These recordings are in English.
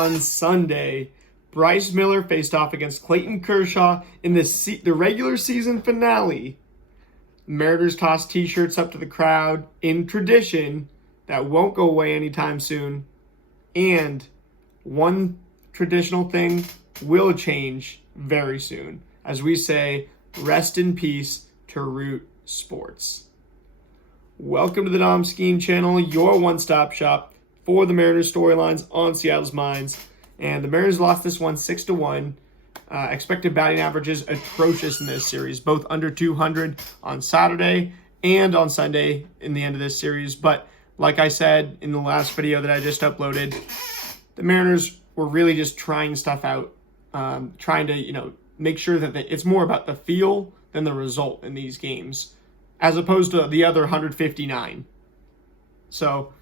on Sunday, Bryce Miller faced off against Clayton Kershaw in the regular season finale. Mariners tossed t-shirts up to the crowd in tradition that won't go away anytime soon. And one traditional thing will change very soon. As we say, rest in peace to Root Sports. Welcome to the Dom Skeen channel, your one-stop shop for the Mariners storylines on Seattle's minds. And the Mariners lost this one 6-1. Expected batting averages atrocious in this series, both under 200 on Saturday and on Sunday in the end of this series. But like I said in the last video that I just uploaded, the Mariners were really just trying stuff out, trying to make sure that it's more about the feel than the result in these games, as opposed to the other 159. So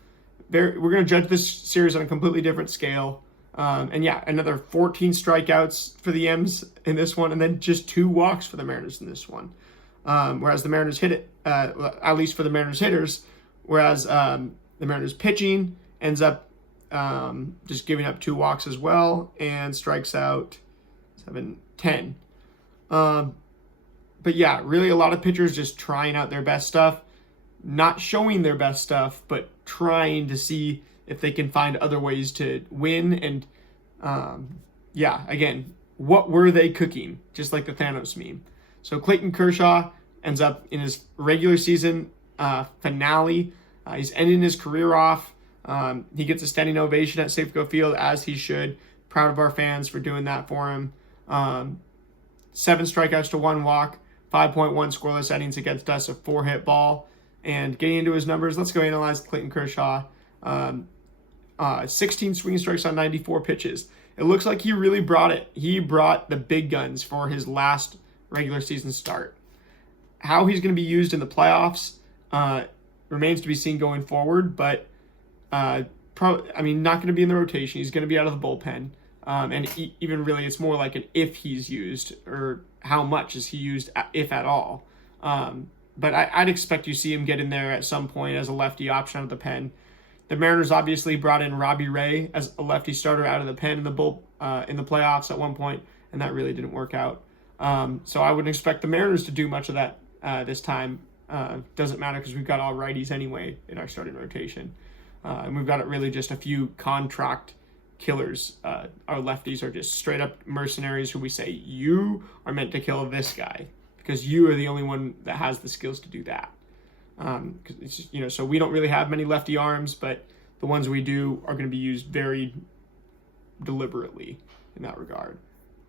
we're going to judge this series on a completely different scale. And yeah, another 14 strikeouts for the M's in this one, and then just 2 walks for the Mariners in this one. Whereas the Mariners hit it, at least for the Mariners hitters, whereas the Mariners pitching ends up just giving up 2 walks as well and strikes out 10. But yeah, really a lot of pitchers just trying out their best stuff, not showing their best stuff, but trying to see if they can find other ways to win. And again, what were they cooking? Just like the Thanos meme. So Clayton Kershaw ends up in his regular season finale. He's ending his career off. He gets a standing ovation at Safeco Field, as he should. Proud of our fans for doing that for him. 7 strikeouts to 1 walk, 5.1 scoreless innings against us, a 4-hit ball. And getting into his numbers, let's go analyze Clayton Kershaw. 16 swinging strikes on 94 pitches. It looks like he really brought it. He brought the big guns for his last regular season start. How he's going to be used in the playoffs remains to be seen going forward, but not going to be in the rotation. He's going to be out of the bullpen. Even really, it's more like an if he's used, or how much is he used, if at all. But I'd expect you see him get in there at some point as a lefty option out of the pen. The Mariners obviously brought in Robbie Ray as a lefty starter out of the pen in the playoffs at one point, and that really didn't work out. So I wouldn't expect the Mariners to do much of that this time. Doesn't matter because we've got all righties anyway in our starting rotation. And we've got really just a few contract killers. Our lefties are just straight up mercenaries who we say, you are meant to kill this guy because you are the only one that has the skills to do that. So we don't really have many lefty arms, but the ones we do are going to be used very deliberately in that regard.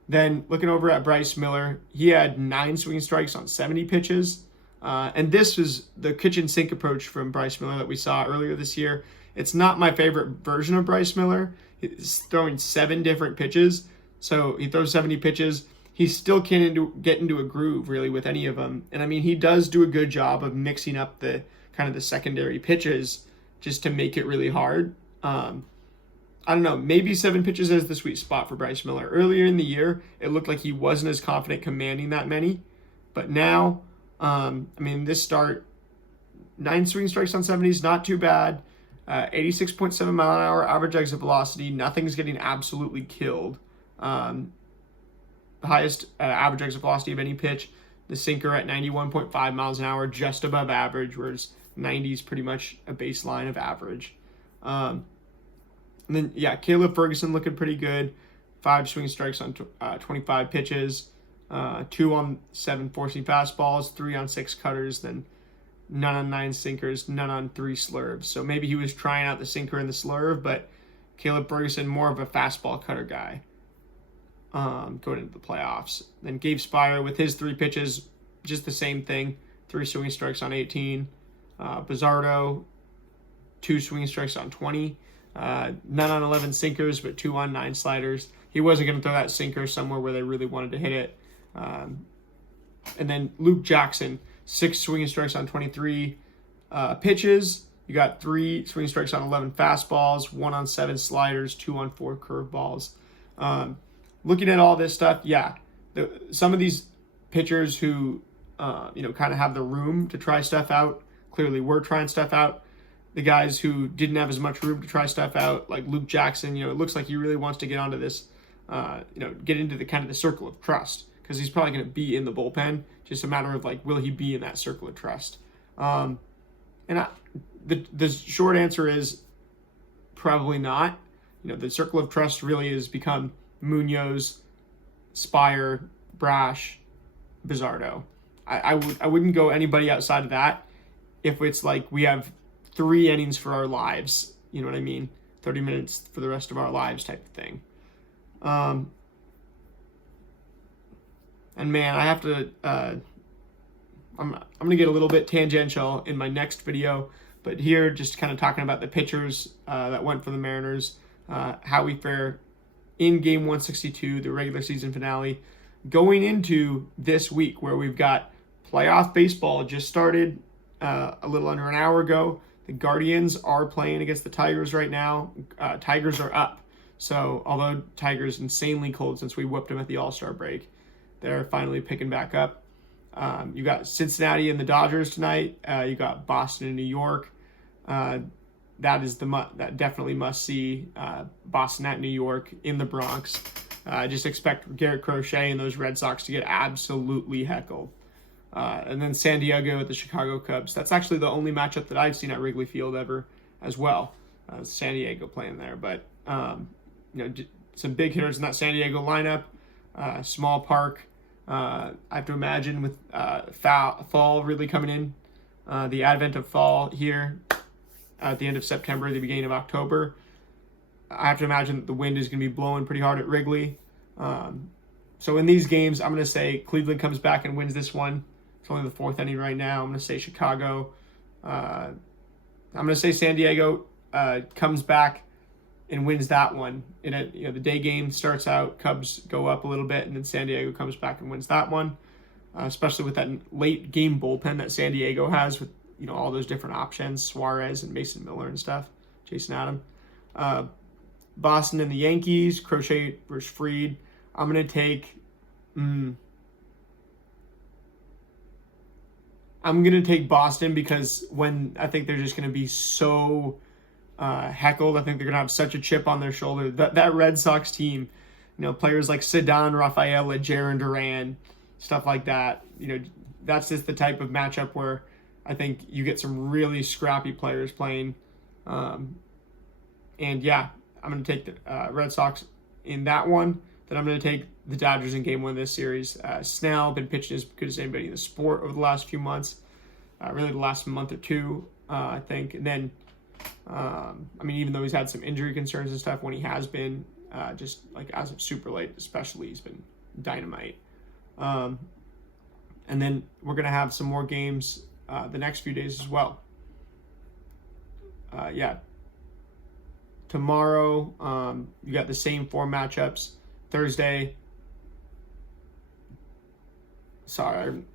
Then looking over at Bryce Miller, he had 9 swinging strikes on 70 pitches. And this was the kitchen sink approach from Bryce Miller that we saw earlier this year. It's not my favorite version of Bryce Miller. He's throwing 7 different pitches. So he throws 70 pitches. He still can't get into a groove really with any of them. And he does do a good job of mixing up the kind of the secondary pitches just to make it really hard. I don't know, maybe 7 pitches is the sweet spot for Bryce Miller. Earlier in the year, it looked like he wasn't as confident commanding that many. But now, this start, 9 swing strikes on 70s, not too bad. 86.7 mile an hour average exit velocity. Nothing's getting absolutely killed. The highest average exit velocity of any pitch. The sinker at 91.5 miles an hour, just above average, whereas 90 is pretty much a baseline of average. And then, Caleb Ferguson looking pretty good. 5 swing strikes on 25 pitches. 2 on 7 forcing fastballs, 3 on 6 cutters, then none on 9 sinkers, none on 3 slurves. So maybe he was trying out the sinker and the slurve, but Caleb Ferguson, more of a fastball cutter guy going into the playoffs. Then Gabe Spire with his 3 pitches, just the same thing. 3 swinging strikes on 18. Bizzardo, 2 swinging strikes on 20. None on 11 sinkers, but 2 on 9 sliders. He wasn't going to throw that sinker somewhere where they really wanted to hit it. And then Luke Jackson, 6 swinging strikes on 23 pitches. You got 3 swinging strikes on 11 fastballs, 1 on 7 sliders, 2 on 4 curveballs. Looking at all this stuff, some of these pitchers who, kind of have the room to try stuff out, clearly were trying stuff out. the guys who didn't have as much room to try stuff out, like Luke Jackson, it looks like he really wants to get onto this, get into the kind of the circle of trust, because he's probably going to be in the bullpen. Just a matter of like, will he be in that circle of trust? The short answer is probably not. The circle of trust really has become Munoz, Spire, Brash, Bizzardo. I wouldn't go anybody outside of that if it's like we have 3 innings for our lives. You know what I mean? 30 minutes for the rest of our lives type of thing. And man, I have to, I'm going to get a little bit tangential in my next video, but here just kind of talking about the pitchers that went for the Mariners, how we fare in game 162, the regular season finale, going into this week where we've got playoff baseball just started a little under an hour ago. The Guardians are playing against the Tigers right now. Tigers are up. So although Tigers insanely cold since we whooped them at the All-Star break, they're finally picking back up. You got Cincinnati and the Dodgers tonight. You got Boston and New York. That is that definitely must see. Boston at New York in the Bronx. Just expect Garrett Crochet and those Red Sox to get absolutely heckled. And then San Diego at the Chicago Cubs. That's actually the only matchup that I've seen at Wrigley Field ever as well. San Diego playing there. But, some big hitters in that San Diego lineup. Small park. I have to imagine with fall really coming in. The advent of fall here at the end of September, the beginning of October. I have to imagine that the wind is going to be blowing pretty hard at Wrigley. So in these games, I'm going to say Cleveland comes back and wins this one. It's only the 4th inning right now. I'm going to say Chicago. I'm going to say San Diego comes back and wins that one. The day game starts out, Cubs go up a little bit, and then San Diego comes back and wins that one. Especially with that late game bullpen that San Diego has with all those different options, Suarez and Mason Miller and stuff, Jason Adam. Boston and the Yankees, Crochet versus Fried. I'm going to take Boston because when I think they're just going to be so heckled, I think they're going to have such a chip on their shoulder. That Red Sox team, players like Ceddanne Rafaela, Jarren Duran, stuff like that, that's just the type of matchup where I think you get some really scrappy players playing. And yeah, I'm going to take the Red Sox in that one. Then I'm going to take the Dodgers in game 1 of this series. Snell been pitching as good as anybody in the sport over the last few months. Really the last month or two, I think. And then, even though he's had some injury concerns and stuff, when he has been, just like as of super late especially, he's been dynamite. And then we're going to have some more games the next few days as well. Tomorrow, you got the same 4 matchups. Thursday, sorry, I'm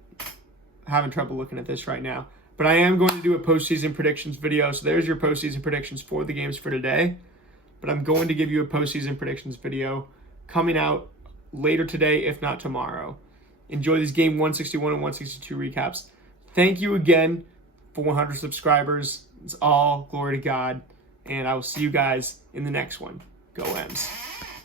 having trouble looking at this right now. But I am going to do a postseason predictions video. So there's your postseason predictions for the games for today. But I'm going to give you a postseason predictions video coming out later today, if not tomorrow. Enjoy these game 161 and 162 recaps. Thank you again for 100 subscribers. It's all glory to God. And I will see you guys in the next one. Go M's.